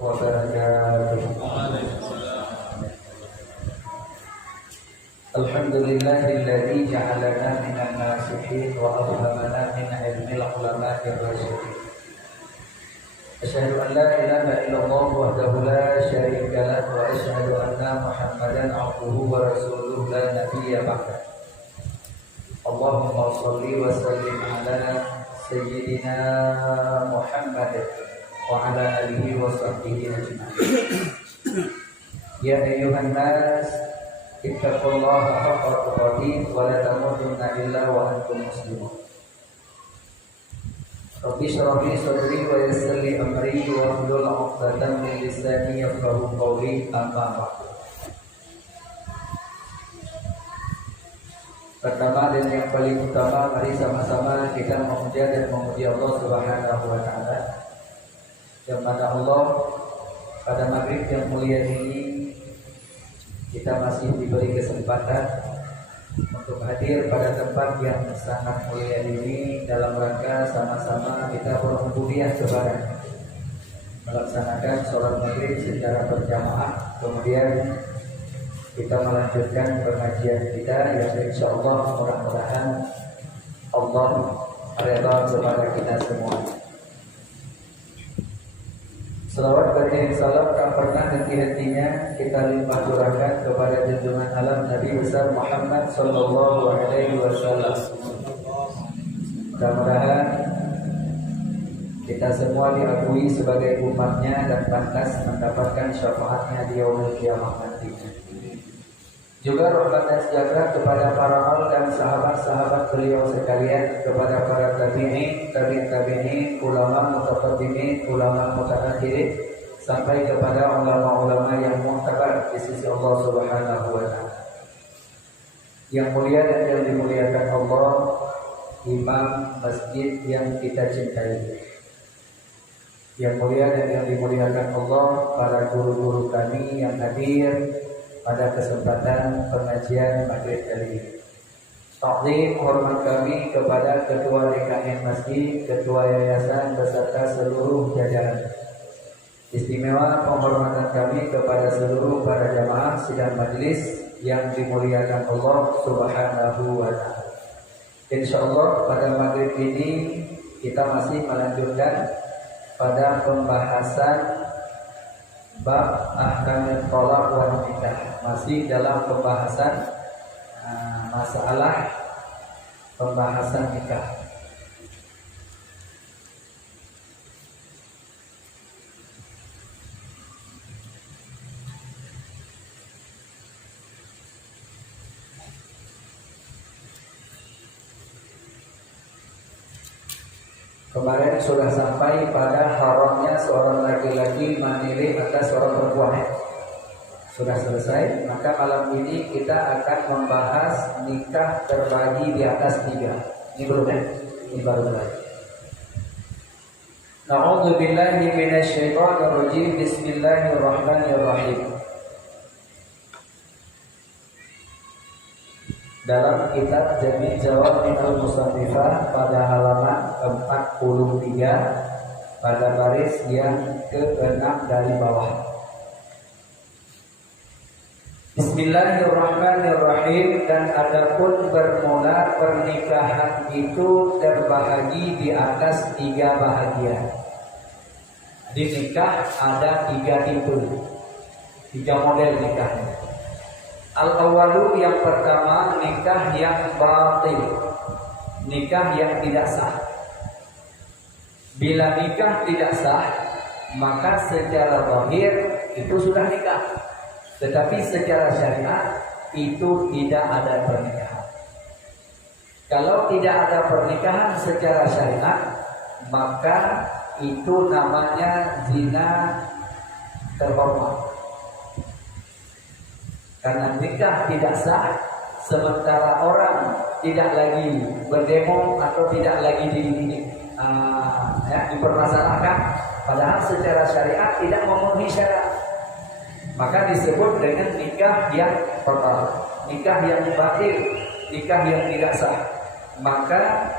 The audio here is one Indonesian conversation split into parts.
wabarakatuh. Alhamdulillahilladzi ja'alana minan nasihin wa alhamana min ilmil ulama'i rasyidin. Asyhadu an la ilaha illallah wahdahu la syarika lah wa asyhadu anna Muhammadan abduhu wa rasuluhu la nabiyya ba'da. Allahumma shalli wa sallim ala sayyidina Muhammad wa ala alihi wa sahbihi ajma'in. Ya ayyuhan nas ittaqullaha haqqa tuqatih wa la tamutunna illa wa antum muslimun. Rabbi shrah li sadri wa yassir li amri wa hlul 'uqdatam min lisani yafqahu qawli, amma ba'd. Pertama dan yang paling utama, mari sama-sama kita memuja dan memuji Allah Subhanahu wa taala. Yang mana Allah pada maghrib yang mulia ini kita masih diberi kesempatan untuk hadir pada tempat yang sangat mulia ini dalam rangka sama-sama kita berhubungan kepada melaksanakan sholat maghrib secara berjamaah. Kemudian kita melanjutkan pengajian kita yang insyaallah mudah-mudahan Allah redha kepada kita semua. Salawat dan salam tak pernah henti-hentinya kita limpah curahkan kepada junjungan alam Nabi besar Muhammad sallallahu alaihi wasallam. Mudah-mudahan kita semua diakui sebagai umatnya dan pantas mendapatkan syafaatnya di yaumul qiyamah nanti. Juga rahmat dan sejahtera kepada para al dan sahabat-sahabat beliau sekalian, kepada para tabi'in, ulama mutaqaddimin, ulama mutaakhirin, sampai kepada ulama-ulama yang mu'tabar di sisi Allah Subhanahu wa taala. Yang mulia dan yang dimuliakan Allah, imam masjid yang kita cintai. Yang mulia dan yang dimuliakan Allah, para guru-guru kami yang hadir pada kesempatan pengajian maghrib kali ini. Takdim hormat kami kepada Ketua DKM Masjid, Ketua Yayasan beserta seluruh jajaran. Istimewa penghormatan kami kepada seluruh para jamaah sidang majelis yang dimuliakan Allah Subhanahu wa taala. Insyaallah pada maghrib ini kita masih melanjutkan pada pembahasan bab ahkamul thalaq wan nikah, masih dalam pembahasan masalah pembahasan nikah. Kemarin sudah sampai pada haramnya seorang laki-laki memilih atas seorang perempuan. Sudah selesai, maka malam ini kita akan membahas nikah terbagi di atas 3. Ini belum ya? Ini baru mulai. Na'udzubillahi minasyaitonir rajim. Bismillahirrahmanirrahim. Dalam kitab Jami' Jawami al-Musannifah pada halaman 43 pada baris yang ke-6 dari bawah. Bismillahirrahmanirrahim. Dan adapun bermula pernikahan itu terbahagi di atas 3 bahagian. Di nikah ada 3 tipe, 3 model nikahnya. Al-awwalu, yang pertama, nikah yang batil, nikah yang tidak sah. Bila nikah tidak sah, maka secara zahir itu sudah nikah, tetapi secara syariat itu tidak ada pernikahan. Kalau tidak ada pernikahan secara syariat, maka itu namanya zina terhormat. Karena nikah tidak sah, sementara orang tidak lagi berdemo atau tidak lagi dipermasalahkan, padahal secara syariat tidak memenuhi syarat, maka disebut dengan nikah yang total, nikah yang batil, nikah yang tidak sah. Maka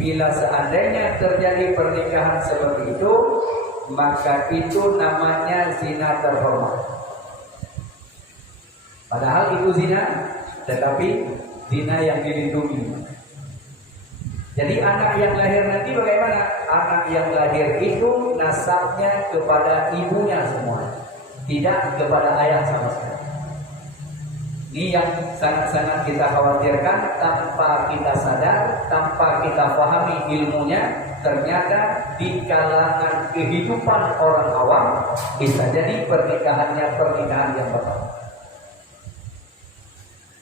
bila seandainya terjadi pernikahan seperti itu, maka itu namanya zina terhormat. Padahal itu zina, tetapi zina yang dilindungi. Jadi anak yang lahir nanti bagaimana? Anak yang lahir itu nasabnya kepada ibunya semua, tidak kepada ayah sama sekali. Ini yang sangat-sangat kita khawatirkan, tanpa kita sadar, tanpa kita pahami ilmunya, ternyata di kalangan kehidupan orang awam bisa jadi pernikahannya pernikahan yang batal.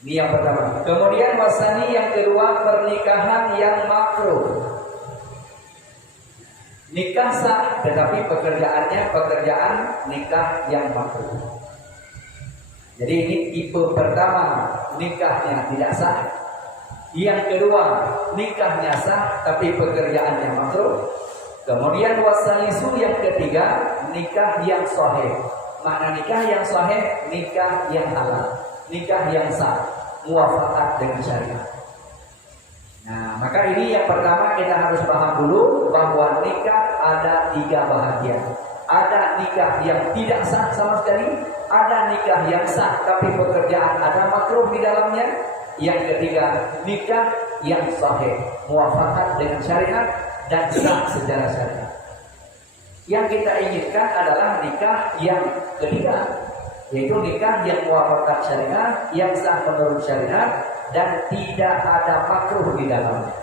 Ini yang pertama. Kemudian wasani yang kedua, pernikahan yang makruh. Nikah sah, tetapi pekerjaannya pekerjaan nikah yang makruh. Jadi ini tipe pertama, nikahnya tidak sah. Yang kedua, nikahnya sah tapi pekerjaannya makruh. Kemudian wasalisu yang ketiga, nikah yang sahih. Makna nikah yang sahih, nikah yang halal, nikah yang sah, muwafaqat dengan syariat. Nah, maka ini yang pertama kita harus paham dulu bahwa nikah ada 3 bahagian. Ada nikah yang tidak sah sama sekali, ada nikah yang sah tapi pekerjaan ada makruh di dalamnya. Yang ketiga, nikah yang sahih, muwafaqat dengan syariat dan sah secara syariat. Yang kita inginkan adalah nikah yang ketiga, yaitu nikah yang muwafaqat syariat, yang sah menurut syariat dan tidak ada makruh di dalamnya.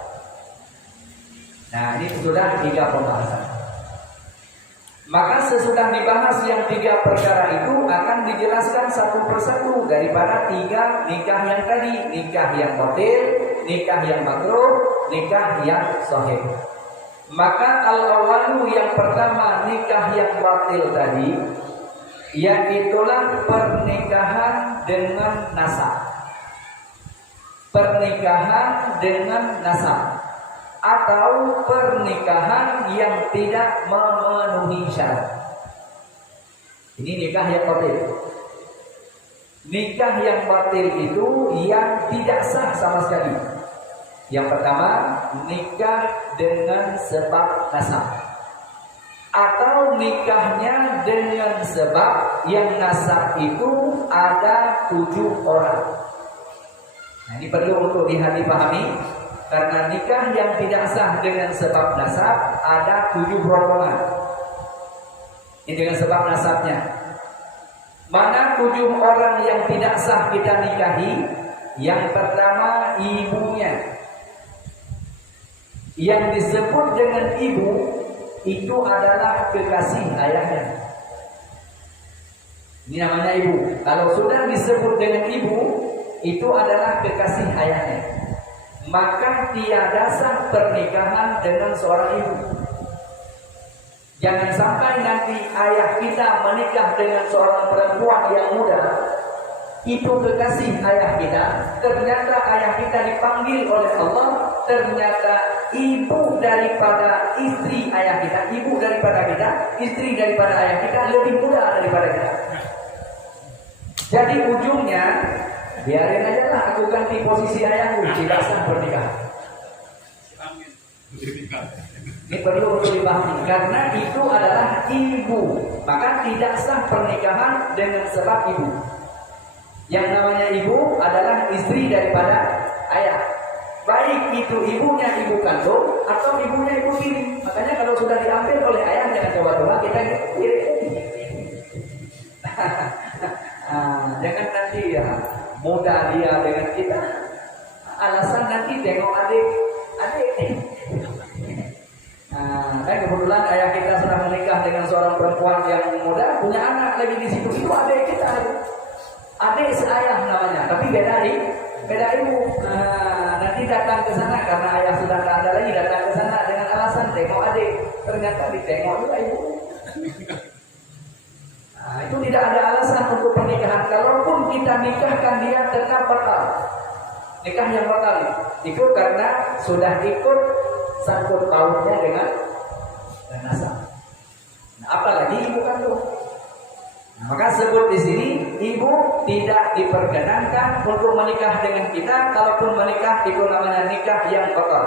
Nah, ini sudah 3 pembahasan. Maka sesudah dibahas yang 3 perkara itu akan dijelaskan satu persatu daripada 3 nikah yang tadi. Nikah yang batil, nikah yang makruh, nikah yang sahih. Maka al-awalu yang pertama, nikah yang batil tadi, yaitulah pernikahan dengan nasab. Pernikahan dengan nasab atau pernikahan yang tidak memenuhi syarat. Ini nikah yang batil. Nikah yang batil itu yang tidak sah sama sekali. Yang pertama, nikah dengan sebab nasab, atau nikahnya dengan sebab yang nasab itu ada 7 orang. Nah, ini perlu untuk dipahami. Karena nikah yang tidak sah dengan sebab nasab ada 7 rombongan. Ini dengan sebab nasabnya. Mana 7 orang yang tidak sah kita nikahi? Yang pertama, ibunya. Yang disebut dengan ibu itu adalah kekasih ayahnya. Ini namanya ibu. Kalau sudah disebut dengan ibu, itu adalah kekasih ayahnya. Maka tiada sah pernikahan dengan seorang ibu. Jangan sampai nanti ayah kita menikah dengan seorang perempuan yang muda, itu kekasih ayah kita, ternyata ayah kita dipanggil oleh Allah, ternyata ibu daripada istri ayah kita, ibu daripada kita, istri daripada ayah kita lebih muda daripada kita. Jadi ujungnya, biarin aja lah aku ganti posisi ayahku, tidak sah pernikahan. Ini perlu untuk dipahami, karena itu adalah ibu, maka tidak sah pernikahan dengan sebab ibu. Yang namanya ibu adalah istri daripada ayah, baik itu ibunya ibu kandung atau ibunya ibu tiri. Makanya kalau sudah diambil oleh ayah, jangan coba-coba kita kiri. Jangan nanti ya muda dia dengan kita, alasan nanti tengok adik. Dan kebetulan ayah kita sudah menikah dengan seorang perempuan yang muda, punya anak lagi di situ, itu adik kita, adik seayah namanya, tapi beda ibu. Nanti datang ke sana karena ayah sudah tidak ada lagi, datang ke sana dengan alasan tengok adik, ternyata ditengok juga ibu. Itu tidak ada alasan untuk pernikahan. Kalaupun kita nikahkan dia tetap batal. Nikah yang batal itu karena sudah ikut sangkut pautnya dengan nasab. Apalagi ibu kandung. Maka sebut di sini ibu tidak diperkenankan untuk menikah dengan kita. Kalaupun menikah itu namanya nikah yang batal.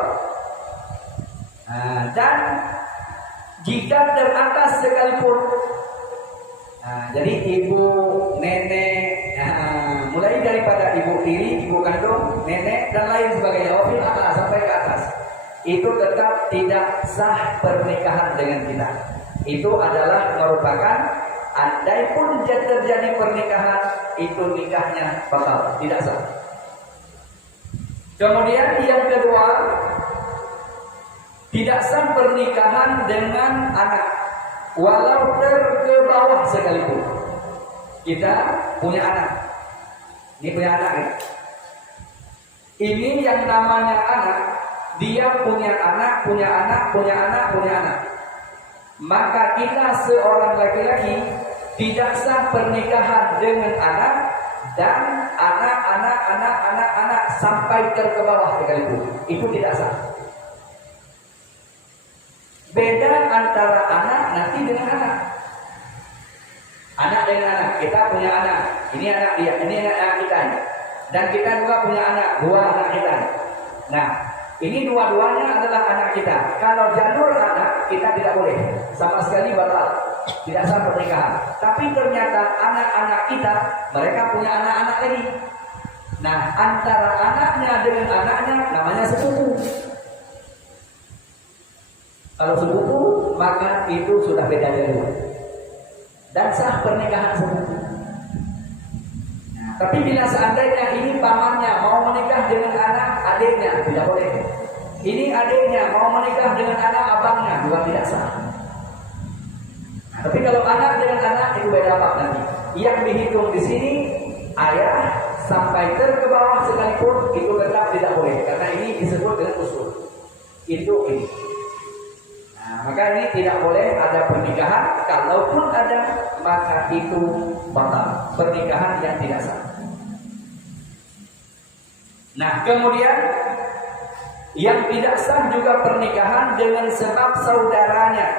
Dan jika teratas sekalipun. Nah, jadi ibu, nenek, mulai daripada ibu tiri, ibu kandung, nenek dan lain sebagainya, wafil atas sampai ke atas, itu tetap tidak sah pernikahan dengan kita. Itu adalah merupakan, andai pun terjadi pernikahan, itu nikahnya batal, tidak sah. Kemudian yang kedua, tidak sah pernikahan dengan anak, walau ke bawah sekalipun. Kita punya anak, ini punya anak ya. Ini yang namanya anak, dia punya anak, punya anak, punya anak, punya anak. Maka kita seorang laki-laki tidak sah pernikahan dengan anak dan anak sampai ke bawah sekalipun. Itu tidak sah. Beda antara anak nanti dengan anak. Anak dengan anak, kita punya anak. Ini anak dia, ini anak kita. Dan kita juga punya anak, dua anak kita. Nah, ini dua-duanya adalah anak kita. Kalau jalur anak, kita tidak boleh. Sama sekali batal. Tidak sah pernikahan. Tapi ternyata anak-anak kita, mereka punya anak-anak lagi. Nah, antara anaknya dengan anaknya namanya sepupu. Kalau sepupu, maka itu sudah beda jalur. Dan sah pernikahan sepupu. Nah, tapi bila seandainya ini pamannya mau menikah dengan anak adiknya, tidak boleh. Ini adiknya mau menikah dengan anak abangnya, juga tidak sah. Nah, tapi kalau anak dengan anak itu beda bab nanti. Yang dihitung di sini ayah sampai ke bawah sekalipun itu tetap tidak boleh, karena ini disebut dengan usul. Itu ini. Nah, maka ini tidak boleh ada pernikahan. Kalaupun ada, maka itu batal, pernikahan yang tidak sah. Nah, kemudian yang tidak sah juga pernikahan dengan sebab saudaranya.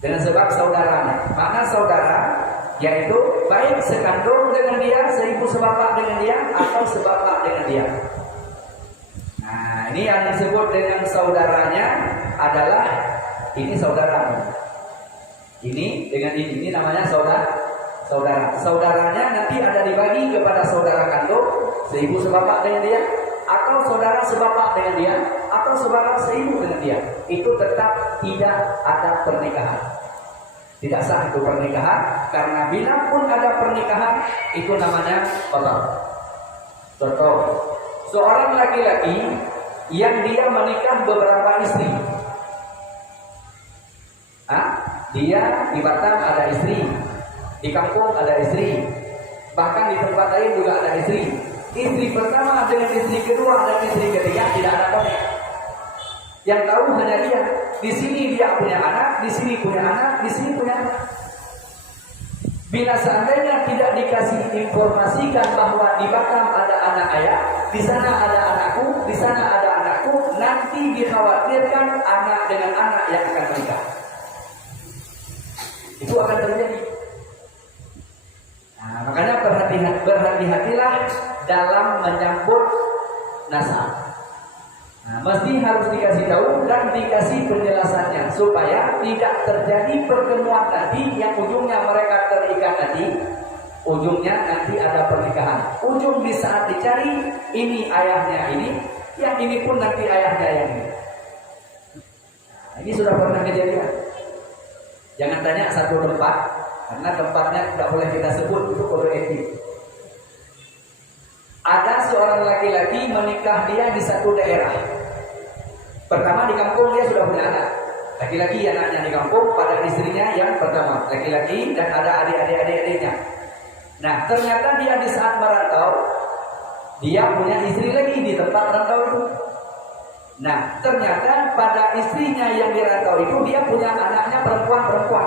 Dengan sebab saudaranya. Mana saudara? Yaitu baik sekandung dengan dia, seibu sebapak dengan dia, atau sebapak dengan dia. Nah, ini yang disebut dengan saudaranya adalah ini saudara. Ini dengan ini namanya saudara. Saudaranya nanti ada dibagi kepada saudara kandung, seibu sebapak dengan dia, atau saudara sebapak dengan dia, atau saudara seibu dengan dia. Itu tetap tidak ada pernikahan. Tidak sah itu pernikahan, karena bila pun ada pernikahan itu namanya batal. Contoh, seorang laki-laki yang dia menikah beberapa istri. Dia di Batam ada istri, di kampung ada istri, bahkan di tempat lain juga ada istri. Istri pertama dengan istri kedua dan istri ketiga tidak ada konek. Yang tahu hanya dia. Di sini dia punya anak, di sini punya anak, di sini punya anak. Bila seandainya tidak dikasih informasikan bahwa di Batam ada anak ayah, di sana ada anakku, di sana ada anakku, nanti dikhawatirkan anak dengan anak yang akan menikah. Itu akan terjadi. Nah, makanya berhati-hatilah dalam menyambut nasab. Nah, mesti harus dikasih tahu dan dikasih penjelasannya supaya tidak terjadi pertemuan nanti yang ujungnya mereka terikat nanti, ujungnya nanti ada pernikahan. Ujung di saat dicari ini ayahnya ini, yang ini pun nanti ayahnya yang ini. Nah, ini sudah pernah kejadian. Jangan tanya satu tempat, karena tempatnya tidak boleh kita sebut, itu kode etik. Ada seorang laki-laki menikah dia di satu daerah. Pertama di kampung dia sudah punya anak. Laki-laki anaknya di kampung pada istrinya yang pertama. Laki-laki dan ada adik-adiknya. Nah, ternyata dia di saat merantau, dia punya istri lagi di tempat rantau itu. Nah, ternyata pada istrinya yang dirantau itu dia punya anaknya perempuan.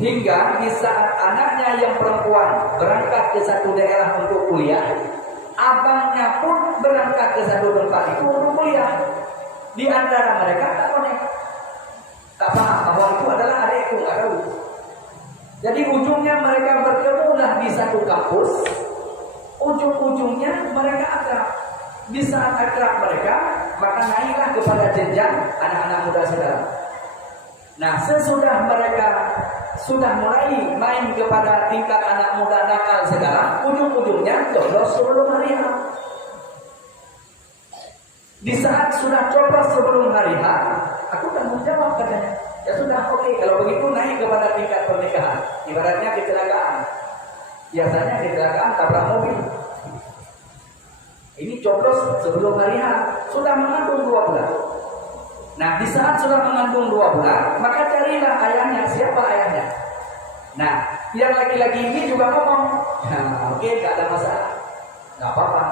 Hingga di saat anaknya yang perempuan berangkat ke satu daerah untuk kuliah, abangnya pun berangkat ke satu tempat itu untuk kuliah. Di antara mereka tak connect, tak paham bahwa itu adalah adikku, nggak tahu. Jadi ujungnya mereka bertemulah di satu kampus. Ujung-ujungnya mereka akrab. Di saat akrab mereka, maka naiklah kepada jenjang anak-anak muda saudara. Nah, sesudah mereka sudah mulai main kepada tingkat anak muda nakal sekarang, ujung-ujungnya coblos sebelum hari H. Di saat sudah coblos sebelum hari H, aku tanggung jawab katanya. Ya sudah, oke, kalau begitu naik kepada tingkat pernikahan. Ibaratnya kecelakaan. Biasanya kecelakaan tabrak mobil. Ini coblos sebelum hari H, sudah mengandung 2 bulan. Nah, di saat sudah mengandung 2 bulan, maka carilah ayahnya. Siapa ayahnya? Nah, yang laki-laki ini juga ngomong, nah, oke, gak ada masalah, gak apa-apa.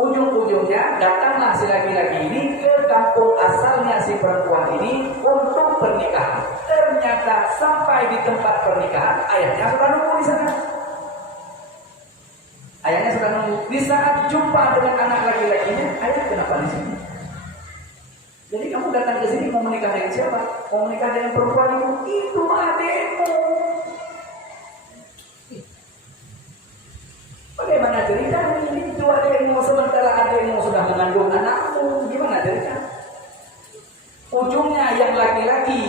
Ujung-ujungnya datanglah si laki-laki ini ke kampung asalnya si perempuan ini untuk pernikahan. Ternyata sampai di tempat pernikahan, ayahnya sudah nunggu di sana. Ayahnya sudah nunggu. Di saat jumpa dengan anak laki-lakinya, ayah kenapa di sini? Jadi kamu datang ke sini mau menikah dengan siapa? Mau menikah dengan perempuan itu? Itu adekmu. Bagaimana ceritanya ini? Itu adekmu, sementara adekmu sudah mengandung anakmu. Gimana ceritanya? Ujungnya yang laki-laki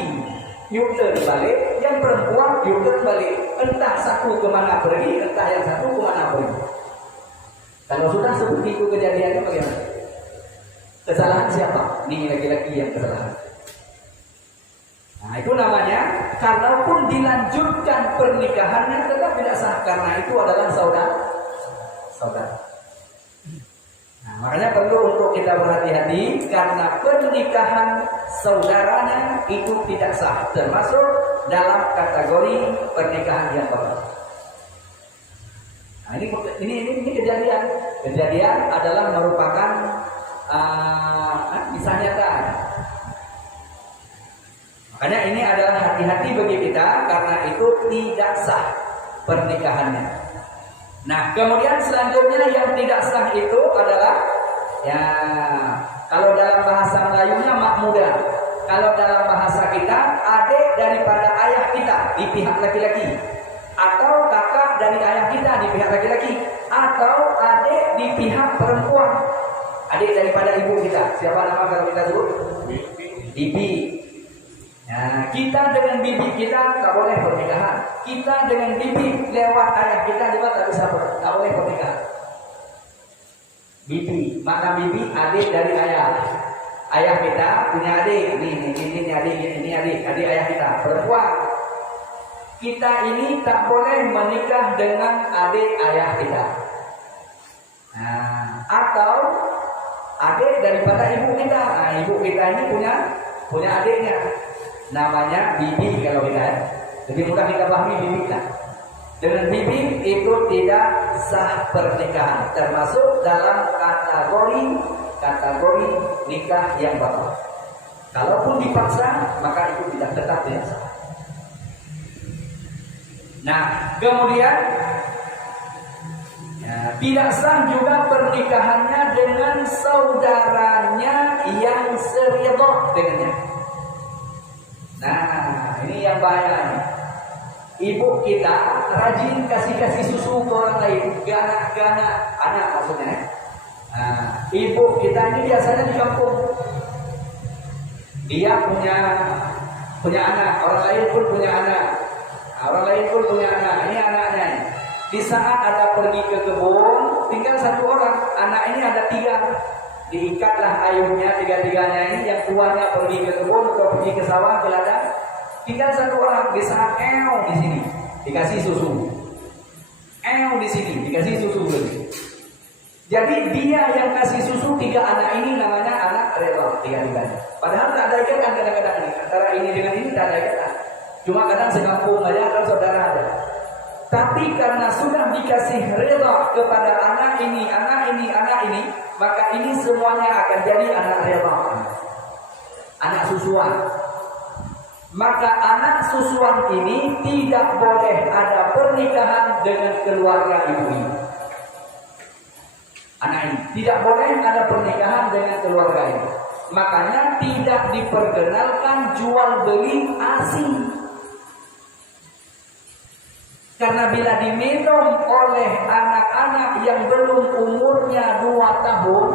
U-turn balik, yang perempuan U-turn balik. Entah satu kemana pergi, entah yang satu kemana pergi. Kalau sudah seperti itu kejadiannya bagaimana? Kesalahan siapa? Nih laki-laki yang kesalahan. Nah, itu namanya, kalaupun dilanjutkan pernikahannya tetap tidak sah, karena itu adalah saudara. Nah, makanya perlu untuk kita berhati-hati, karena pernikahan saudaranya itu tidak sah, termasuk dalam kategori pernikahan yang batal. Nah, ini kejadian adalah merupakan kisah nyata. Makanya ini adalah hati-hati bagi kita, karena itu tidak sah pernikahannya. Nah, kemudian selanjutnya yang tidak sah itu adalah, ya, kalau dalam bahasa Melayunya mak muda, kalau dalam bahasa kita adik daripada ayah kita di pihak laki-laki, atau kakak dari ayah kita di pihak laki-laki, atau adik di pihak perempuan, adik daripada ibu kita. Siapa nama kalau kita sebut? Bibi. Nah, kita dengan bibi kita tak boleh pernikahan. Kita dengan bibi lewat ayah kita juga tak bisa, tak boleh pernikahan. Bibi, maka bibi adik dari ayah. Ayah kita punya adik, ini adik ayah kita, perempuan. Kita ini tak boleh menikah dengan adik ayah kita. Nah, atau adik daripada ibu kita. Nah, ibu kita ini punya adiknya, namanya bibi kalau kita. Lebih mudah kita pahami bibi lah. Dengan bibi itu tidak sah pernikahan, termasuk dalam kategori nikah yang batal. Kalaupun dipaksa, maka itu tetap tidak sah. Nah, kemudian tidak sah juga pernikahannya dengan saudaranya yang seridho dengannya. Nah, ini yang bahaya nih. Ibu kita rajin kasih susu ke orang lain, gana anak maksudnya. Nah, ibu kita ini biasanya di kampung, dia punya anak, orang lain pun punya anak. Orang lain pun punya anak, ini anaknya. Di saat ada pergi ke kebun, tinggal satu orang, anak ini ada 3. Diikatlah ayunya tiga-tiganya ini, yang tuanya pergi ke kebun atau pergi ke sawah, ke ladang. Tinggal satu orang, di saat di sini dikasih susu, di sini dikasih susu lagi. Jadi dia yang kasih susu 3 anak ini namanya anak rela, 3-tiganya. Padahal tak ada ikatan kadang-kadang ini antara ini dengan ini, tak ada ikatan. Cuma kadang sekampung aja atau saudara ada. Tapi karena sudah dikasih rela kepada anak ini, maka ini semuanya akan jadi anak rela, anak susuan. Maka anak susuan ini tidak boleh ada pernikahan dengan keluarga ibu ini. Anak ini tidak boleh ada pernikahan dengan keluarga ini. Makanya tidak diperkenalkan jual beli ASI. Karena bila diminum oleh anak-anak yang belum umurnya 2 tahun,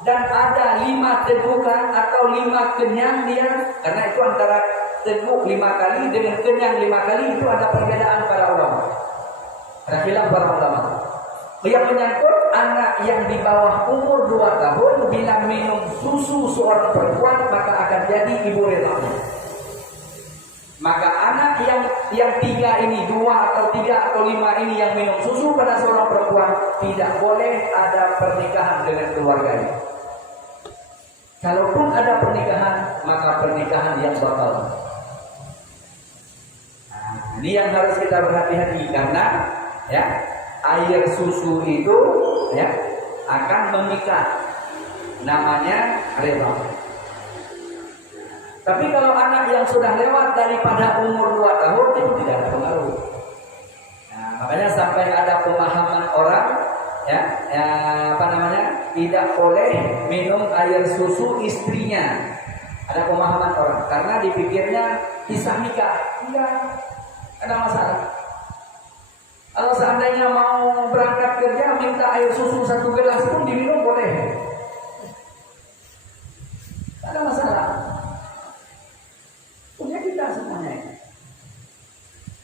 dan ada 5 tegukan atau 5 kenyang dia, karena itu antara teguk 5 kali dengan kenyang 5 kali itu ada perbedaan para ulama. Ada khilaf para ulama. Yang menyangkut anak yang di bawah umur 2 tahun bila minum susu seorang perempuan maka akan jadi ibu redanya. Maka anak yang 3 ini, 2 atau 3 atau 5 ini yang minum susu pada seorang perempuan tidak boleh ada pernikahan dengan keluarganya. Kalaupun ada pernikahan, maka pernikahan yang batal. Nah, ini yang harus kita berhati-hati karena ya air susu itu ya akan mengikat, namanya riba. Tapi kalau anak yang sudah lewat daripada umur 2 tahun itu tidak ada pengaruh. Nah, makanya sampai ada pemahaman orang tidak boleh minum air susu istrinya. Ada pemahaman orang karena dipikirnya kisah nikah. Enggak ada masalah. Kalau seandainya mau berangkat kerja minta air susu 1 gelas pun diminum boleh. Tidak ada masalah. Punya kita semuanya.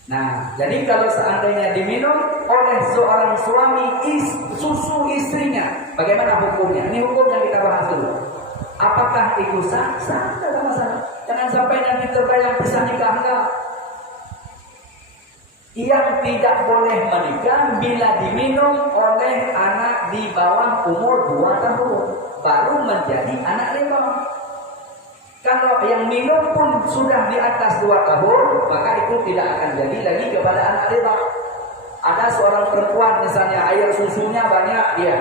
Nah, jadi kalau seandainya diminum oleh seorang suami susu istrinya, bagaimana hukumnya? Ini hukum yang kita bahas dulu. Apakah itu sah? Sah, tidak ada masalah. Jangan sampai nanti terbayang bisa nikah enggak. Yang tidak boleh menikah bila diminum oleh anak di bawah umur 2 tahun, baru menjadi anak riba. Kalau yang minum pun sudah di atas 2 tahun, maka itu tidak akan jadi lagi kepada anak riba. Ada seorang perempuan misalnya air susunya banyak dia.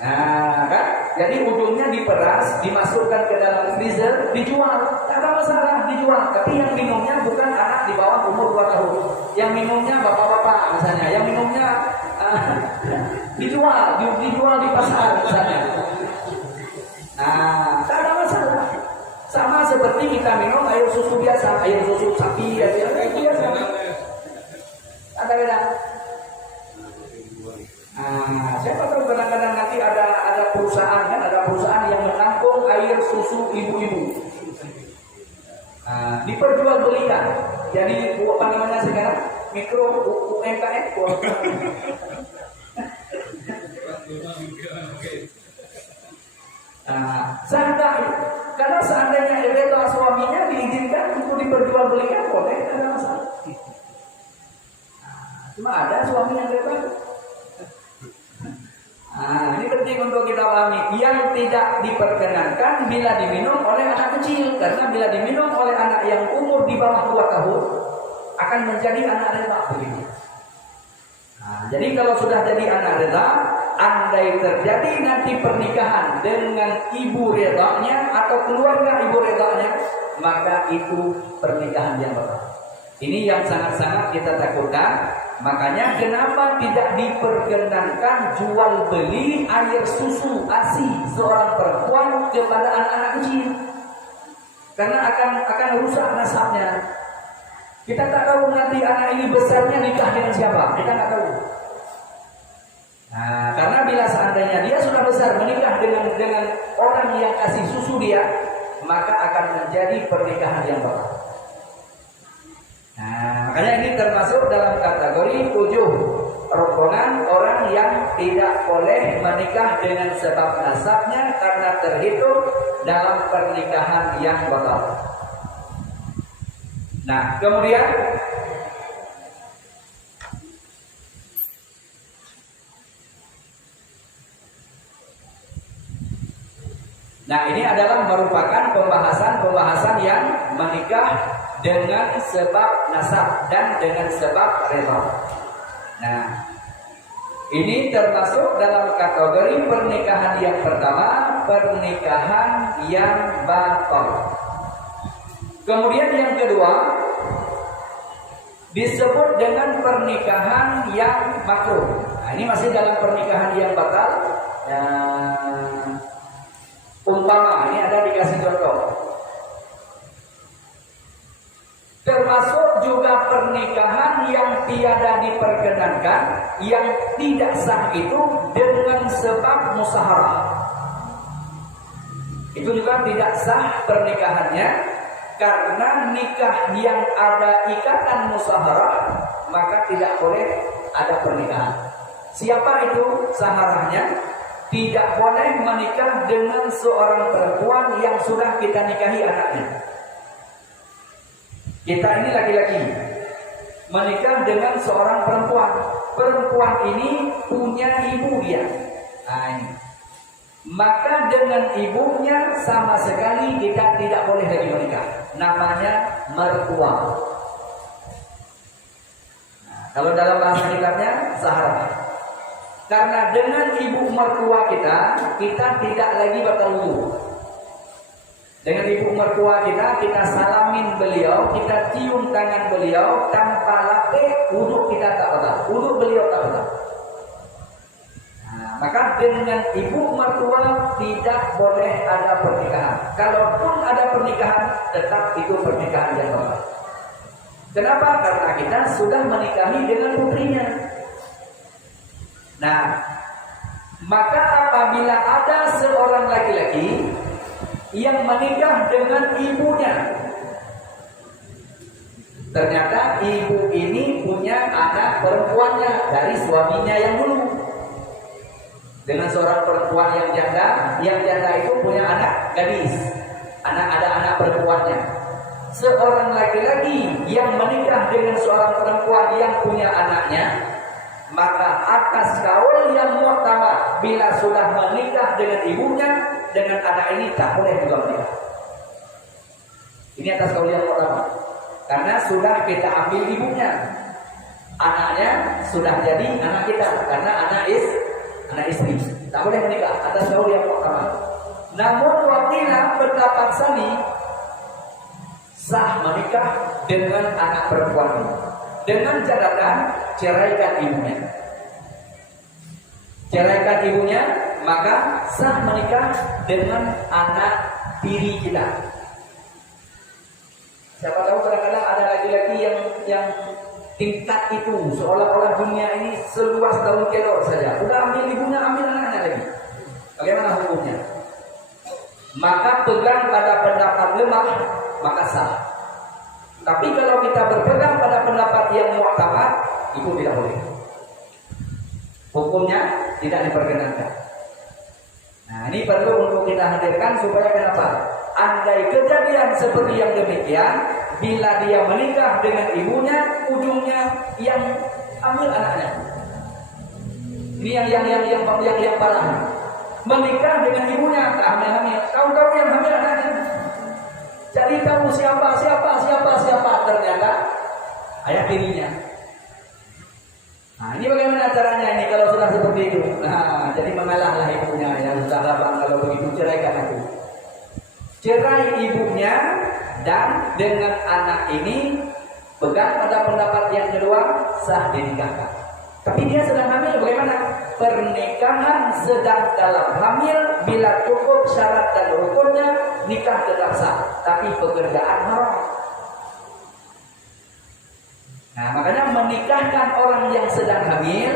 Nah, kan? Jadi ujungnya diperas, dimasukkan ke dalam freezer, dijual. Tidak ada masalah dijual. Tapi yang minumnya bukan anak di bawah umur 2 tahun. Yang minumnya bapak-bapak misalnya. Yang minumnya dijual di pasar misalnya. Nah, tidak ada masalah. Sama seperti kita minum air susu biasa, air susu sapi biasa. Ada beda. Nah, siapa tahu kadang-kadang nanti ada perusahaan kan, ada perusahaan yang menampung air susu ibu-ibu. Nah, diperjualbelikan. Jadi apa namanya sekarang? Mikro UMKM. Nah, sah karena seandainya rela suaminya diizinkan untuk diperjualbelikan boleh, tidak ada masalah. Cuma ada suami yang rela. Nah, ini penting untuk kita pahami. Yang tidak diperkenankan bila diminum oleh anak kecil, karena bila diminum oleh anak yang umur di bawah 2 tahun akan menjadi anak rela begitu. Nah, jadi kalau sudah jadi anak rela, andai terjadi nanti pernikahan dengan ibu redanya atau keluarga ibu redanya, maka itu pernikahan yang batal. Ini yang sangat-sangat kita takutkan. Makanya kenapa tidak diperkenankan jual beli air susu ASI seorang perempuan kepada anak-anak kecil? Karena akan rusak nasabnya. Kita tak tahu nanti anak ini besarnya nikah dengan siapa. Kita tak tahu. Nah, karena bila seandainya dia sudah besar menikah dengan orang yang kasih susu dia, maka akan menjadi pernikahan yang batal. Nah, makanya ini termasuk dalam kategori 7 rombongan orang yang tidak boleh menikah dengan sebab nasabnya karena terhitung dalam pernikahan yang batal. Nah, kemudian ini adalah merupakan pembahasan yang menikah dengan sebab nasab dan dengan sebab rela. Nah, ini termasuk dalam kategori pernikahan yang pertama, pernikahan yang batal. Kemudian yang kedua disebut dengan pernikahan yang makruh. Nah, ini masih dalam pernikahan yang batal. Umpama ini ada dikasih contoh. Termasuk juga pernikahan yang tiada diperkenankan, yang tidak sah itu dengan sebab musyawarah. Itu juga tidak sah pernikahannya, karena nikah yang ada ikatan musyawarah maka tidak boleh ada pernikahan. Siapa itu saharahnya? Tidak boleh menikah dengan seorang perempuan yang sudah kita nikahi anaknya. Kita ini laki-laki menikah dengan seorang perempuan. Perempuan ini punya ibu dia. Nah, ini. Maka dengan ibunya sama sekali kita tidak boleh lagi menikah. Namanya mertua. Nah, kalau dalam bahasa kitabnya saharah. Karena dengan ibu mertua kita tidak lagi bertemu. Dengan ibu mertua kita salamin beliau, kita cium tangan beliau tanpa lapik, wudhu kita tak betul, wudhu beliau tak betul. Nah, maka dengan ibu mertua tidak boleh ada pernikahan. Kalaupun ada pernikahan, tetap itu pernikahan yang batal. Kenapa? Karena kita sudah menikahi dengan putrinya. Nah, maka apabila ada seorang laki-laki yang menikah dengan ibunya, ternyata ibu ini punya anak perempuannya dari suaminya yang dulu, dengan seorang perempuan yang janda itu punya anak gadis, ada anak perempuannya. Seorang laki-laki yang menikah dengan seorang perempuan yang punya anaknya, maka atas kaul yang muhtamad, bila sudah menikah dengan ibunya, dengan anak ini tak boleh juga menikah. Ini atas kaul yang muhtamad, karena sudah kita ambil ibunya, anaknya sudah jadi anak kita, karena anak istri, tak boleh menikah atas kaul yang muhtamad. Namun wakilah pendapat sani sah menikah dengan anak perempuan ini, dengan catatan ceraikan ibunya. Ceraikan ibunya, maka sah menikah dengan anak tiri kita. Siapa tahu kadang-kadang ada laki-laki yang tingkat itu seolah-olah dunia ini seluas daun kelor saja. Udah ambil ibunya, ambil anaknya lagi. Bagaimana hukumnya? Maka pegang pada pendapat lemah, maka sah. Tapi kalau kita berpegang pada pendapat yang mu'tamad, itu tidak boleh. Hukumnya tidak diperkenankan. Nah, ini perlu untuk kita hadirkan supaya kenapa? Andai kejadian seperti yang demikian, bila dia menikah dengan ibunya, ujungnya yang ambil anaknya. Ini yang parah. Menikah dengan ibunya, tak hamil-hamil. Tahu-tahu yang hamil anaknya. Jadi tahu siapa, ternyata ayah tirinya. Nah, ini bagaimana caranya ini kalau sudah seperti itu? Nah, jadi mengalahlah ibunya yang sudah labang, kalau begitu ceraikan aku. Cerai ibunya, dan dengan anak ini pegang pada pendapat yang kedua, sah dinikahkan. Tapi dia sedang hamil, bagaimana? Pernikahan sedang dalam hamil, bila cukup syarat dan rukunnya, nikah tetap sah. Tapi pekerjaan haram. Nah, makanya menikahkan orang yang sedang hamil,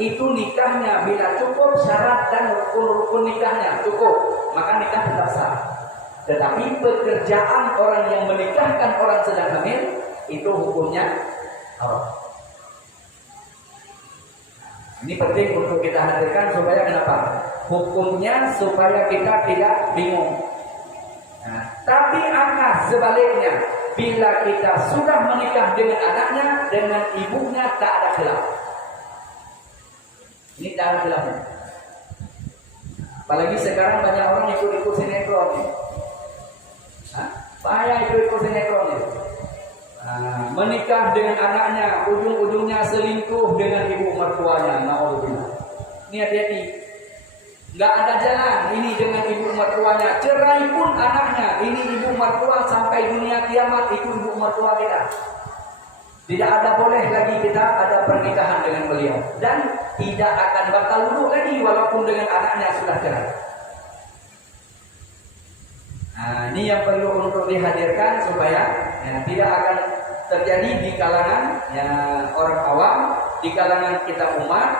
itu nikahnya bila cukup syarat dan rukun-rukun nikahnya cukup, maka nikah tetap sah. Tetapi pekerjaan orang yang menikahkan orang sedang hamil, itu hukumnya haram. Ini penting untuk kita hadirkan supaya kenapa? Hukumnya supaya kita tidak bingung. Nah, tapi angka sebaliknya, bila kita sudah menikah dengan anaknya, dengan ibunya tak ada khilaf. Ini tak ada khilafnya. Apalagi sekarang banyak orang ikut-ikut sinetron nih. Bahaya ikut-ikut sinetron nih. Menikah dengan anaknya, ujung-ujungnya selingkuh dengan ibu mertuanya. Na'udzubillah. Ini hati-hati. Nggak ada jalan ini dengan ibu mertuanya. Cerai pun anaknya. Ini ibu mertua sampai dunia kiamat, itu ibu mertua kita. Tidak ada boleh lagi kita ada pernikahan dengan beliau, dan tidak akan batal wudhu lagi walaupun dengan anaknya sudah cerai. Nah, ini yang perlu untuk dihadirkan supaya tidak akan terjadi di kalangan orang awam, di kalangan kita umat,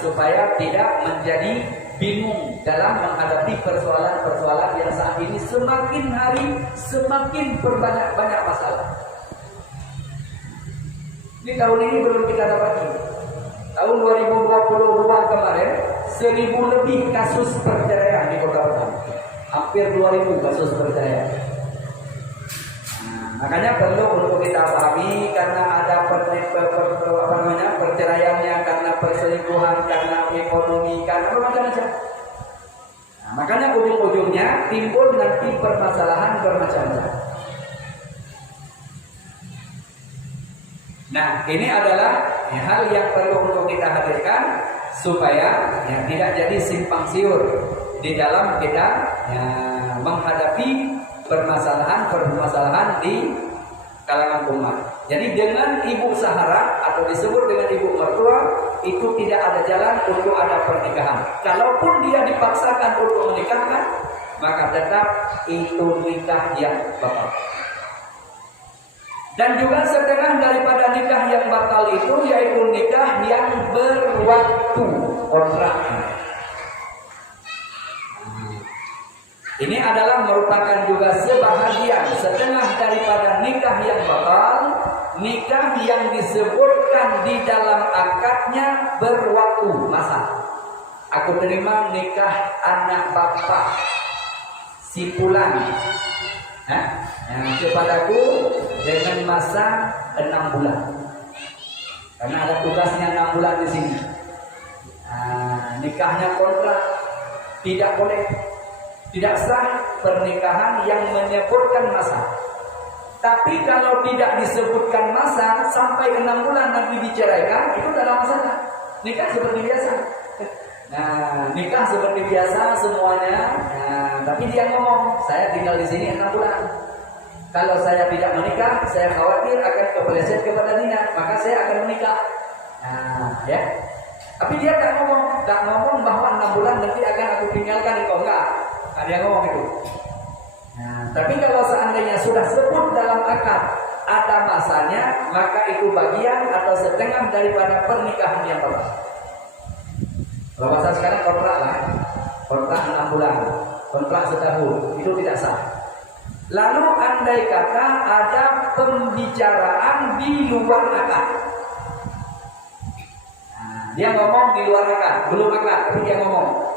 supaya tidak menjadi bingung dalam menghadapi persoalan-persoalan yang saat ini semakin hari semakin banyak masalah. Di tahun ini belum kita dapati. Tahun 2022 kemarin 1.000 lebih kasus perceraian di Kota Batam. Hampir 2.000 kasus perceraian. Makanya perlu untuk kita pahami karena ada perceraiannya karena perselingkuhan, karena ekonomi, karena macam-macam. Makanya ujung-ujungnya timbul nanti permasalahan bermacam-macam. Nah, ini adalah hal yang perlu untuk kita hadirkan supaya tidak jadi simpang siur di dalam kita menghadapi permasalahan di kalangan umat. Jadi dengan ibu sahara atau disebut dengan ibu mertua itu tidak ada jalan untuk ada pernikahan. Kalaupun dia dipaksakan untuk menikahkan, maka tetap itu nikah yang batal. Dan juga setengah daripada nikah yang batal itu yaitu nikah yang berwaktu kontraknya. Ini adalah merupakan juga sebahagian setengah daripada nikah yang batal, nikah yang disebutkan di dalam akadnya berwaktu masa. Aku terima nikah anak bapak si fulan kepadaku dengan masa 6 bulan. Karena ada tugasnya 6 bulan di sini. Nikahnya kontrak, tidak boleh. Tidak sah pernikahan yang menyebutkan masa. Tapi kalau tidak disebutkan masa sampai 6 bulan nanti diceraikan, itu tidak ada masalah. Nikah seperti biasa. Nikah seperti biasa semuanya. Tapi dia ngomong, saya tinggal di sini 6 bulan. Kalau saya tidak menikah, saya khawatir akan kepeleset kepada Dina, maka saya akan menikah. Ya. Tapi dia tak ngomong bahwa 6 bulan nanti akan aku tinggalkan engkau, enggak. Ada yang ngomong itu. Tapi kalau seandainya sudah sebut dalam akad ada masanya, maka itu bagian atau setengah daripada pernikahan yang batal. Kalau bahasa sekarang kontrak lah, kontrak 6 bulan, kontrak setahun, itu tidak sah. Lalu andai kata ada pembicaraan di luar akad. Dia ngomong di luar akad, belum akad, tapi dia ngomong.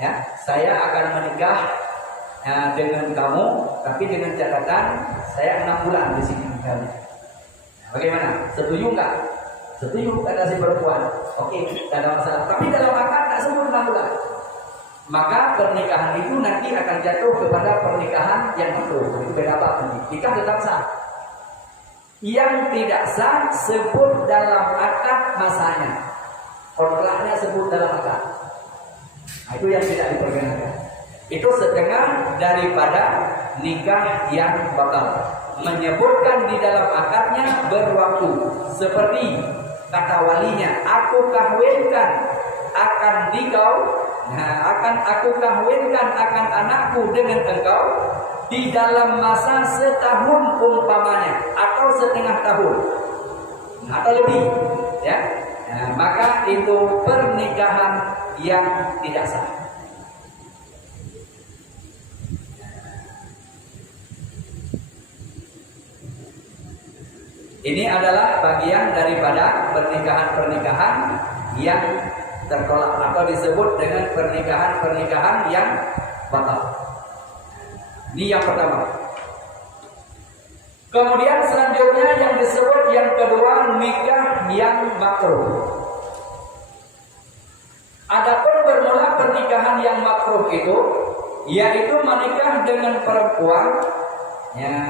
Ya, saya akan menikah dengan kamu, tapi dengan catatan saya 6 bulan di sini misalnya. Bagaimana? Setuju enggak? Setuju kata si perempuan. Oke, tidak ada masalah. Tapi dalam akad tak sebut 6 bulan. Maka pernikahan itu nanti akan jatuh kepada pernikahan yang betul. Itu beda apa nanti? Nikah tetap sah. Yang tidak sah sebut dalam akad masanya. Kontraknya sebut dalam akad. Itu yang tidak diperkenankan. Itu setengah daripada nikah yang batal. Menyebutkan di dalam akadnya berwaktu. Seperti kata walinya, aku kahwinkan akan dikau, akan aku kahwinkan akan anakku dengan engkau di dalam masa setahun umpamanya atau setengah tahun atau lebih, ya. Maka itu pernikahan yang tidak sah. Ini adalah bagian daripada pernikahan-pernikahan yang tertolak atau disebut dengan pernikahan-pernikahan yang batal. Ini yang pertama. Kemudian selanjutnya yang disebut yang kedua nikah yang makruh. Adapun bermula pernikahan yang makruh itu yaitu menikah dengan perempuan ya.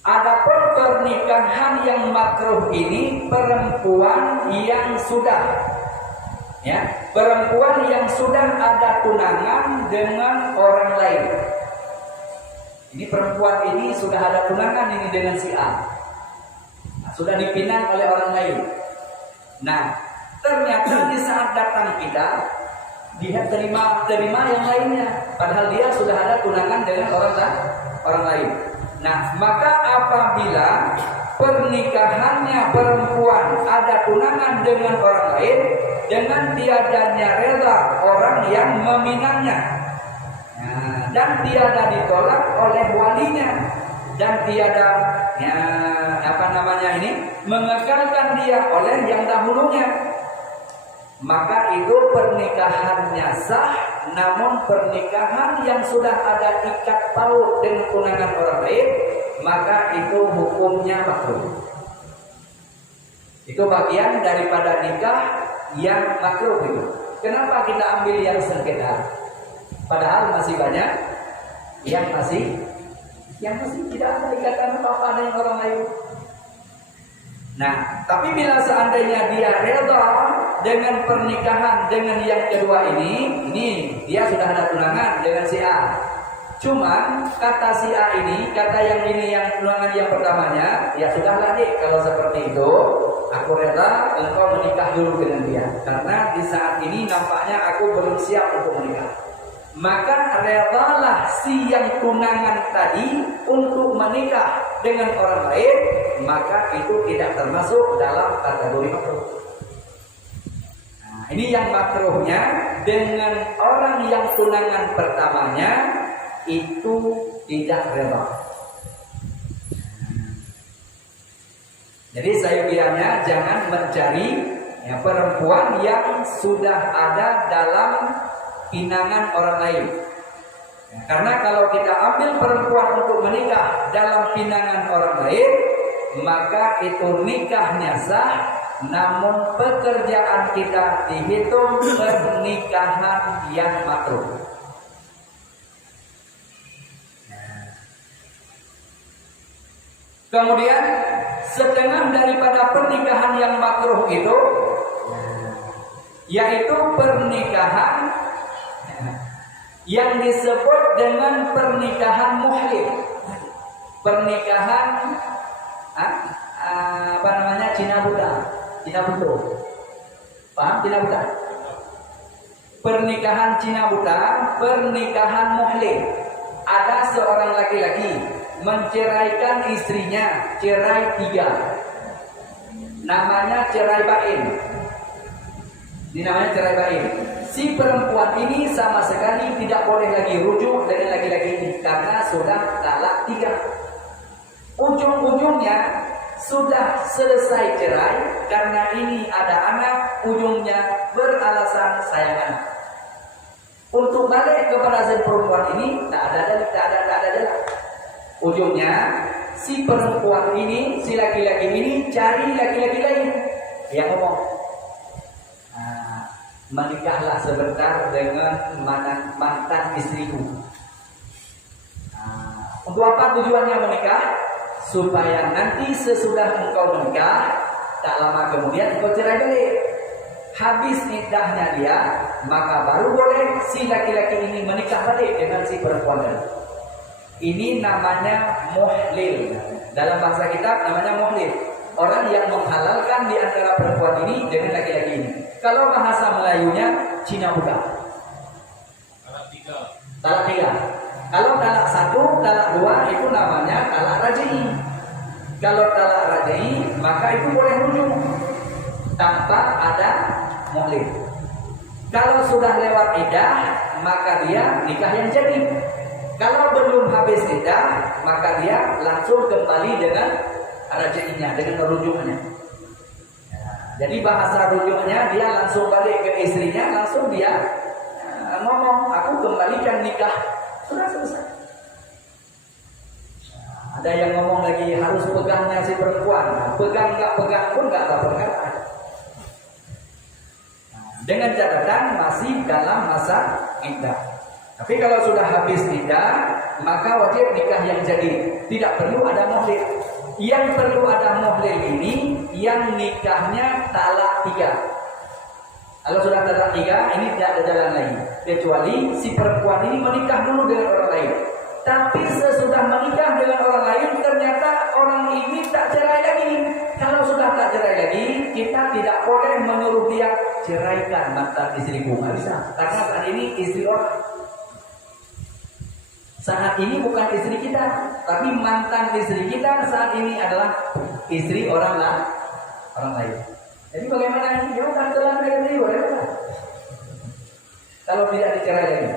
Adapun pernikahan yang makruh ini perempuan yang sudah perempuan yang sudah ada tunangan dengan orang lain. Ini perempuan ini sudah ada tunangan ini dengan si A. Sudah dipinang oleh orang lain. Nah, ternyata di saat datang kita dia terima yang lainnya, padahal dia sudah ada tunangan dengan orang lain. Nah, maka apabila pernikahannya perempuan ada tunangan dengan orang lain dengan tiadanya rela orang yang meminangnya, nah, dan tiada ditolak oleh walinya, dan tiada mengekalkan dia oleh yang dahulunya, maka itu pernikahannya sah. Namun pernikahan yang sudah ada ikat paut dengan tunangan orang lain, maka itu hukumnya makruh. Itu bagian daripada nikah yang makruh itu. Kenapa kita ambil yang sengketa? Padahal masih banyak yang masih tidak ada ikatan apa-apa dengan orang lain. Nah, tapi bila seandainya dia reda dengan pernikahan dengan yang kedua ini dia sudah ada tunangan dengan si A. Cuman kata si A ini, kata yang ini yang tunangan yang pertamanya, ya sudahlah Dik, kalau seperti itu aku rela engkau menikah dulu dengan dia, karena di saat ini nampaknya aku belum siap untuk menikah. Maka relalah si yang tunangan tadi untuk menikah dengan orang lain, maka itu tidak termasuk dalam kategori makruh. Nah, ini yang makruhnya dengan orang yang tunangan pertamanya itu tidak rela. Jadi saya bilangnya jangan mencari perempuan yang sudah ada dalam pinangan orang lain. Karena kalau kita ambil perempuan untuk menikah dalam pinangan orang lain, maka itu nikahnya sah, namun pekerjaan kita dihitung pernikahan yang makruh. Kemudian setengah daripada pernikahan yang makruh itu yaitu pernikahan yang disebut dengan pernikahan muhlil. Pernikahan Cina buto. Paham Cina buta? Pernikahan Cina buta, pernikahan muhlil. Ada seorang laki-laki menceraikan istrinya, cerai 3. Namanya cerai bain. Ini namanya cerai bain. Si perempuan ini sama sekali tidak boleh lagi rujuk dengan laki-laki ini karena sudah talak 3. Ujung-ujungnya sudah selesai cerai karena ini ada anak, ujungnya beralasan sayang anak. Untuk balik kepada si perempuan ini tak ada jalan. Ujungnya si perempuan ini, si laki-laki ini cari laki-laki lain. Dia ngomong, menikahlah sebentar dengan mantan istriku. Untuk apa tujuannya menikah? Supaya nanti sesudah engkau menikah, tak lama kemudian engkau cerai balik. Habis iddahnya dia, maka baru boleh si laki-laki ini menikah balik dengan si perempuan tadi. Ini namanya muhlil. Dalam bahasa kita namanya muhlil. Orang yang menghalalkan di antara perempuan ini dengan laki-laki ini. Kalau bahasa Melayunya Cina buta. Talak 3. Kalau talak 1, talak 2 itu namanya talak raj'i. Kalau talak raj'i maka itu boleh rujuk tanpa ada muhlil. Kalau sudah lewat iddah maka dia nikah yang jadi. Kalau belum habis iddah maka dia langsung kembali dengan raj'inya, dengan rujuknya. Jadi bahasa rujuknya dia langsung balik ke istrinya, langsung dia ngomong, aku kembalikan nikah, sudah selesai. Ada yang ngomong lagi harus pegangnya si perempuan, pegang nggak pegang pun nggak apa perkara. Dengan catatan masih dalam masa iddah. Tapi kalau sudah habis iddah, maka wajib nikah yang jadi, tidak perlu ada muhlil. Yang perlu ada muhlil ini yang nikahnya talak 3. Kalau sudah talak 3, ini tidak ada jalan lagi kecuali si perempuan ini menikah dulu dengan orang lain. Tapi sesudah menikah dengan orang lain ternyata orang ini tak cerai lagi. Kalau sudah tak cerai lagi, kita tidak boleh menyuruh dia ceraikan mantan istriku, nggak bisa. Karena saat ini istri orang. Saat ini bukan istri kita, tapi mantan istri kita saat ini adalah istri orang lain. Jadi bagaimana ini? Ya udah telan lagi ya udah. Kalau tidak dicerai lagi.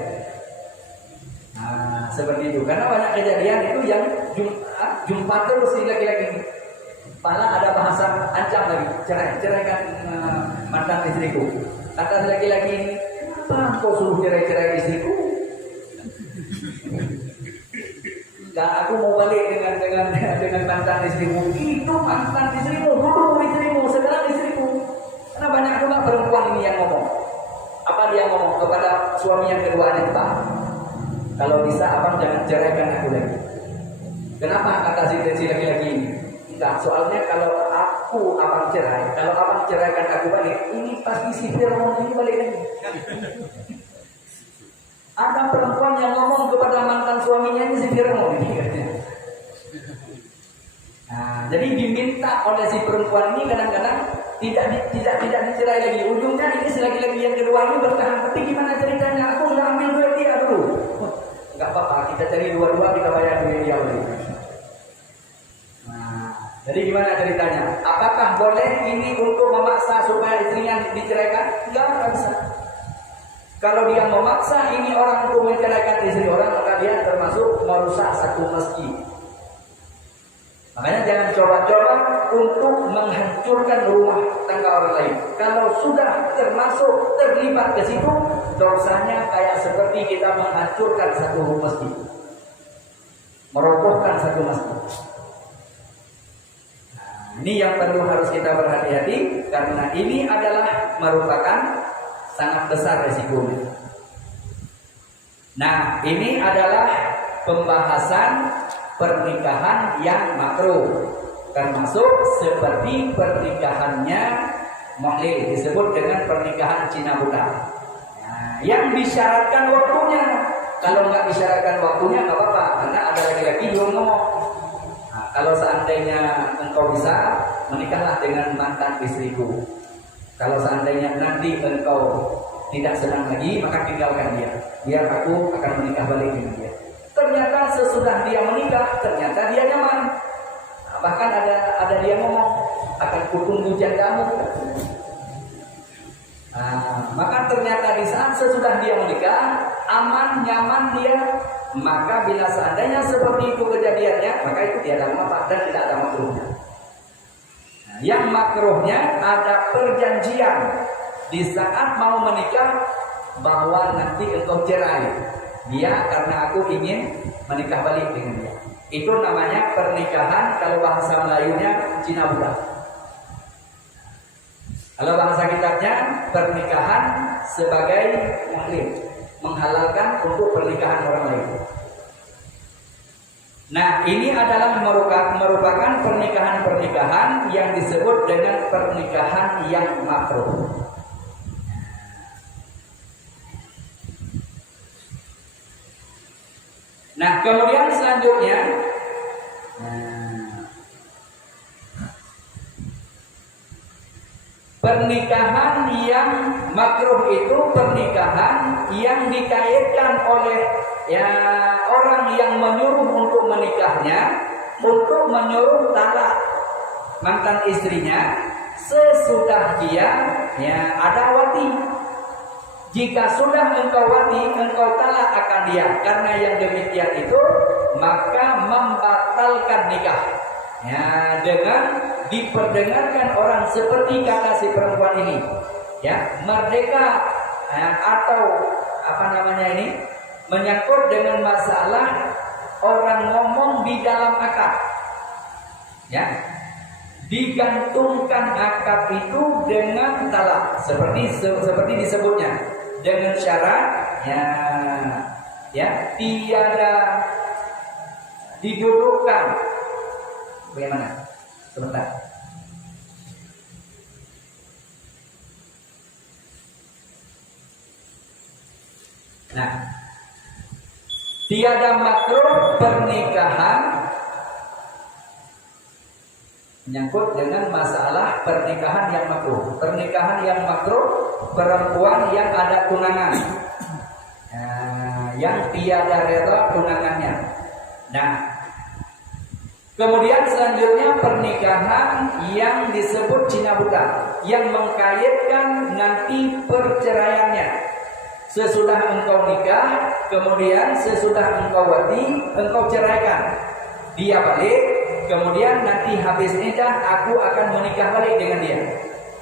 Nah, seperti itu. Karena banyak kejadian itu yang jumpa terus si laki-laki ini. Malah ada bahasa ancam lagi, ceraikan mantan istriku. Kata laki-laki ini, kenapa kau suruh cerai istriku? Dan aku mau balik dengan mantan istrimu. Itu mantan istrimu, dulu istrimu, sekarang istriku. Karena banyak juga perempuan ini yang ngomong. Apa dia ngomong kepada suami yang keduanya, Pak? Kalau bisa abang jangan ceraikan aku lagi. Kenapa kata si laki-laki ini? Enggak, soalnya kalau abang cerai, kalau abang ceraikan aku balik, ini pasti si Firman ini balik lagi. Ada perempuan yang ngomong kepada mantan suaminya ini si Firman ini katanya. Nah, jadi diminta oleh si perempuan ini kadang-kadang tidak dicerai lagi. Ujungnya ini si laki-laki yang kedua ini bertahan. Tapi gimana ceritanya? Aku udah ambil duit dia dulu. Enggak apa-apa, kita cari dua-dua, kita bayar duit dia dulu. Jadi gimana ceritanya? Apakah boleh ini untuk memaksa supaya istrinya diceraikan? Enggak bisa. Kalau dia memaksa ini orang untuk menceraikan istri orang, maka dia termasuk merusak satu masjid. Makanya jangan coba-coba untuk menghancurkan rumah tangga orang lain. Kalau sudah termasuk terlibat ke situ, dosanya kayak seperti kita menghancurkan satu masjid, merobohkan satu masjid. Ini yang perlu harus kita berhati-hati, karena ini adalah merupakan sangat besar resikonya. Nah, ini adalah pembahasan pernikahan yang makruh, termasuk seperti pernikahannya Muhlil, disebut dengan pernikahan Cina buta. Nah, yang disyaratkan waktunya, kalau nggak disyaratkan waktunya nggak apa-apa, karena ada laki-laki yang ngomong. Kalau seandainya engkau bisa, menikahlah dengan mantan istriku. Kalau seandainya nanti engkau tidak senang lagi, maka tinggalkan dia. Biar aku akan menikah balik dengan dia. Ternyata sesudah dia menikah, ternyata dia nyaman. Bahkan ada dia ngomong, akan kutunggu jagamu. Maka ternyata di saat sesudah dia menikah, aman, nyaman dia. Maka bila seandainya seperti itu kejadiannya, maka itu tiada apa dan tidak ada makruhnya. Nah, yang makruhnya ada perjanjian di saat mau menikah bahwa nanti engkau cerai dia karena aku ingin menikah balik dengan dia. Itu namanya pernikahan, kalau bahasa Melayunya Cina buta. Kalau bahasa kitabnya pernikahan sebagai muhlil, menghalalkan untuk pernikahan orang lain. Nah, ini adalah merupakan pernikahan-pernikahan yang disebut dengan pernikahan yang makruh. Nah, kemudian selanjutnya pernikahan yang makruh itu pernikahan yang dikaitkan oleh orang yang menyuruh untuk menikahnya, untuk menyuruh talak mantan istrinya sesudah dia ada wati. Jika sudah engkau wati, engkau talak akan dia. Karena yang demikian itu maka membatalkan nikah. Dengan diperdengarkan orang seperti kata si perempuan ini, merdeka atau apa namanya ini, menyangkut dengan masalah orang ngomong di dalam akad, digantungkan akad itu dengan talak seperti disebutnya dengan syarat tiada didudukkan. Bagaimana? Sebentar. Nah, tiada makruh pernikahan menyangkut dengan masalah pernikahan yang makruh. Pernikahan yang makruh perempuan yang ada tunangan. yang tiada reda tunangannya. Nah, kemudian selanjutnya pernikahan yang disebut cina buta, yang mengkaitkan nanti perceraiannya. Sesudah engkau nikah, kemudian sesudah engkau wati, engkau ceraikan. Dia balik, kemudian nanti habis nikah aku akan menikah balik dengan dia.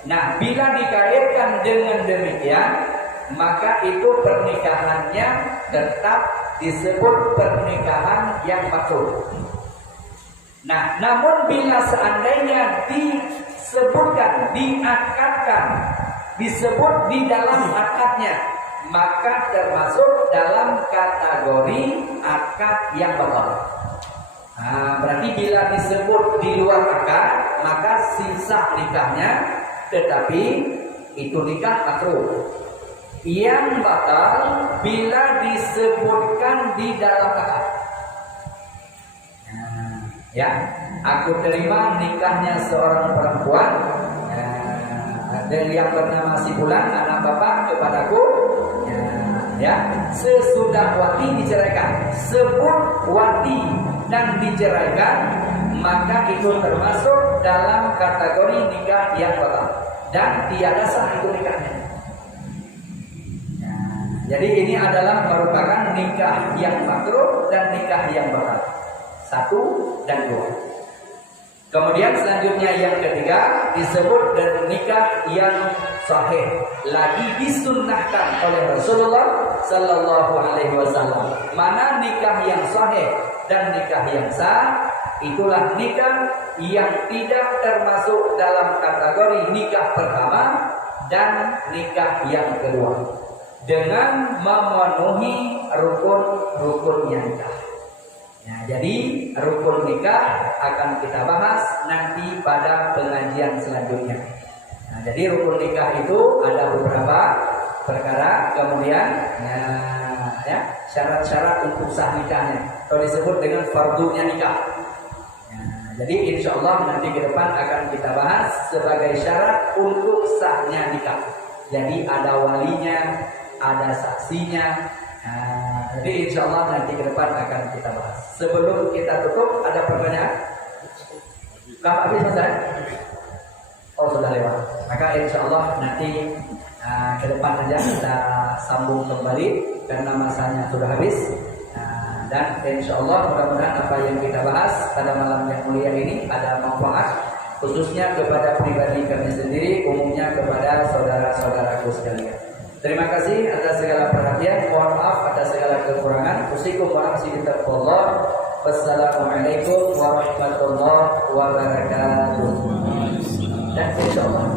Nah, bila dikaitkan dengan demikian, maka itu pernikahannya tetap disebut pernikahan yang makruh. Nah, namun bila seandainya disebutkan, diakadkan, disebut di dalam akadnya, maka termasuk dalam kategori akad yang batal. Nah, berarti bila disebut di luar akad, maka sisa nikahnya, tetapi itu nikah makruh. Yang batal bila disebutkan di dalam akad. Nah, ya, aku terima nikahnya seorang perempuan yang bernama si Fulan, anak bapak kepadaku. Ya, sesudah wati diceraikan, sebut wati dan diceraikan, maka itu termasuk dalam kategori nikah yang batal dan tiada sah itu nikahnya. Jadi ini adalah merupakan nikah yang makruh dan nikah yang batal. 1 dan 2. Kemudian selanjutnya yang ketiga disebut dengan nikah yang sahih, lagi disunnahkan oleh Rasulullah Sallallahu Alaihi Wasallam. Mana nikah yang sahih dan nikah yang sah? Itulah nikah yang tidak termasuk dalam kategori nikah pertama dan nikah yang kedua, dengan memenuhi rukun-rukunnya nikah. Nah, jadi rukun nikah akan kita bahas nanti pada pengajian selanjutnya. Nah, jadi rukun nikah itu ada beberapa perkara, kemudian ya, syarat-syarat untuk sah nikahnya, atau disebut dengan fardunya nikah. Nah, jadi insya Allah nanti ke depan akan kita bahas sebagai syarat untuk sahnya nikah. Jadi ada walinya, ada saksinya. Nah, jadi insya Allah nanti ke depan akan kita bahas. Sebelum kita tutup, ada pertanyaan? Kamu habis selesai? Oh, sudah lewat. Maka insya Allah nanti ke depan saja kita sambung kembali karena masanya sudah habis. Dan insya Allah mudah-mudahan apa yang kita bahas pada malam yang mulia ini ada manfaat, khususnya kepada pribadi kami sendiri, umumnya kepada saudara-saudaraku sekalian. Terima kasih atas segala perhatian. Mohon maaf atas segala kekurangan. Usikum warahmatullahi. Wassalamualaikum warahmatullahi wabarakatuh. Dan insyaallah